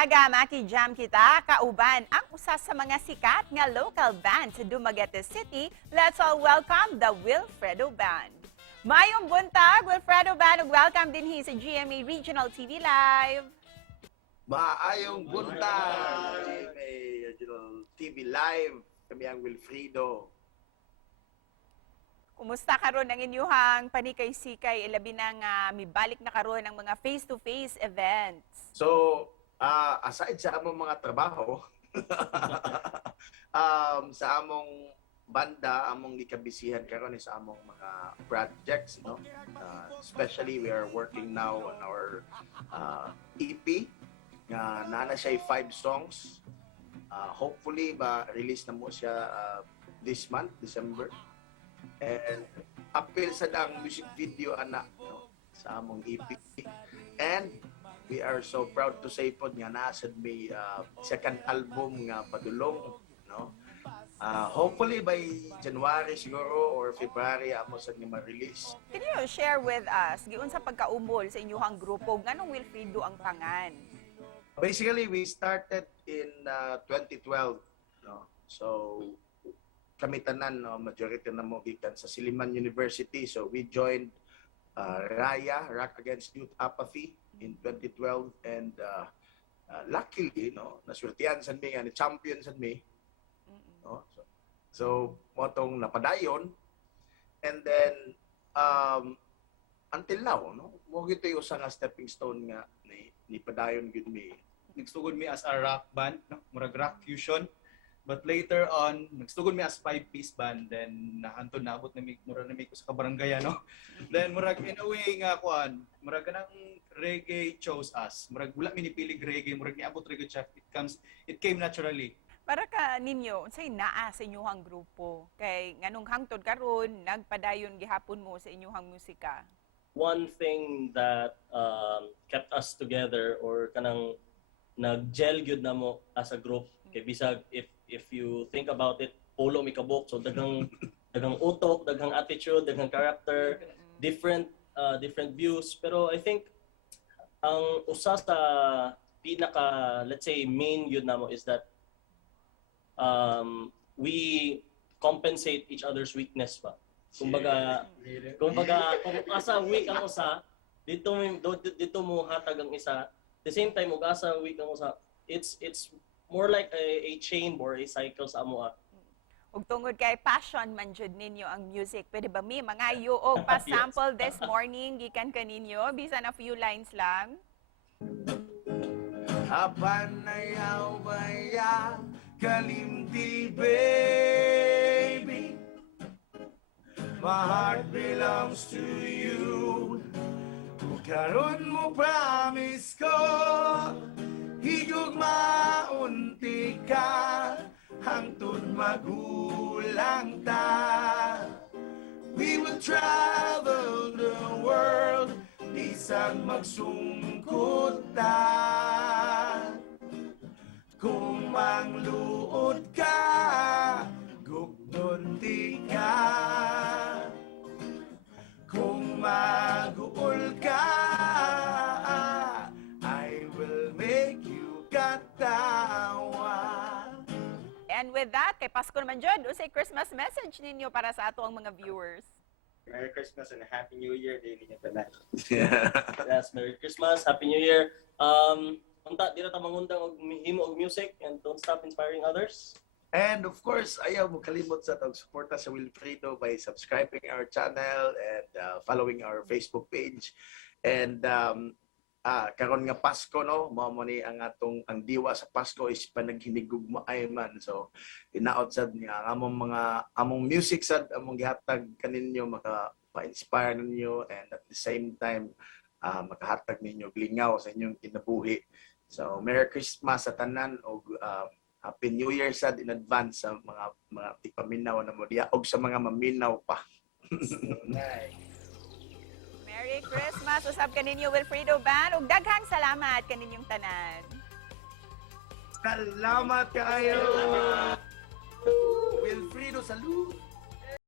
umaga, makijam kita, kauban ang usa sa mga sikat nga local band sa Dumaguete City. Let's all welcome the Wilfredo Band. Mayong buntag, Wilfredo Band, ug welcome din sa GMA Regional TV Live. Maayong buntag may Regional TV Live. Kami ang Wilfredo. Kumusta karon ang inyuhang panikay-sikay ilabi na nga mibalik na karon ang mga face-to-face events? So, aside sa among mga trabaho, sa among banda, among gikabisihan karon sa among mga projects, no? Especially we are working now on our EP nga nana siya 5 songs. Hopefully release na mo siya this month, December. And appeal sa dang music video anak, no? Sa among EP. And we are so proud to say po nga nasad may second album nga padulong, no? Hopefully by January siguro or February amo sad nga ma-release. Can you share with us giun sa pagkaumol sa inyuhang grupo nganong Wilfredo ang pangan? Basically we started in 2012, no? So kami tanan, no, majority na mo gikan sa Silliman University, so we joined Raya, Rock Against Youth Apathy in 2012, and luckily, no, naswertihan sa mi, ni champion sa mi, no? So motong napadayon, and then until now, no, mo gito yung usa nga stepping stone nga ni padayon gid mi. Nagstugod mi as a rock band, no? Murag rock fusion. But later on, nagstugod mi as 5-piece band, then nahantod naabot na mi murag na mi ko sa kabarangay, no. Then murag in a way nga kuan, murag kanang reggae chose us. Murag wala mi nipilig reggae, murag niabot reggae siya. It came naturally. Para ka ninyo, unsay naa sa inyuhang grupo? Kay nganong hangtod karon nagpadayon gihapon mo sa inyuhang musika? One thing that kept us together or kanang nag-gel gyud na mo as a group, kay bisag if you think about it, polo mi kabok, so daghang utok, daghang attitude, daghang character, different views, pero I think ang usa sa pinaka, let's say, main yun na mo is that we compensate each other's weakness ba. Kumbaga kung asa weak ang usa, dito mo hatag ang isa. At the same time, ug asa weak ang usa, it's more like a chain or a cycle sa amo. Ug tungod kay passion man jud ninyo ang music, pwede ba mi mga yuog pa sample this morning gikan kaninyo bisan a few lines lang? Apanayaw baya kalimti baby, my heart belongs to you. Karon mo promise ko, higugma unti ka, hangtod magulang ta. We will travel the world, isang magsungkot ta. Kung mangluod ka, gugdunti ka. Kung maguol ka, I will make you katawa. And with that, kay Pasko naman jud, usay Christmas message ninyo para sa ato ang mga viewers. Merry Christmas and a Happy New Year din ninyo tanan. Yes, Merry Christmas, Happy New Year. Unta dira ta mangundang og himo og music and don't stop inspiring others. And of course, ayaw mo kalimot sa tag-suporta sa Wilfredo by subscribing our channel and following our Facebook page. And karon nga Pasko, no, mao ni ang atong ang diwa sa Pasko is panaghinigugmaay man. So inaot sad nga among music sad among gihatag kaninyo maka-inspire ninyo, and at the same time makahatag ninyo glingaw sa inyong kinabuhi. So Merry Christmas sa tanan og Happy New Year sad in advance sa mga tipaminaw na mo diya og sa mga maminaw pa. Merry Christmas usab kaninyo Wilfredo Band ug daghang salamat kaninyong tanan. Salamat kayo. Wilfredo, salud.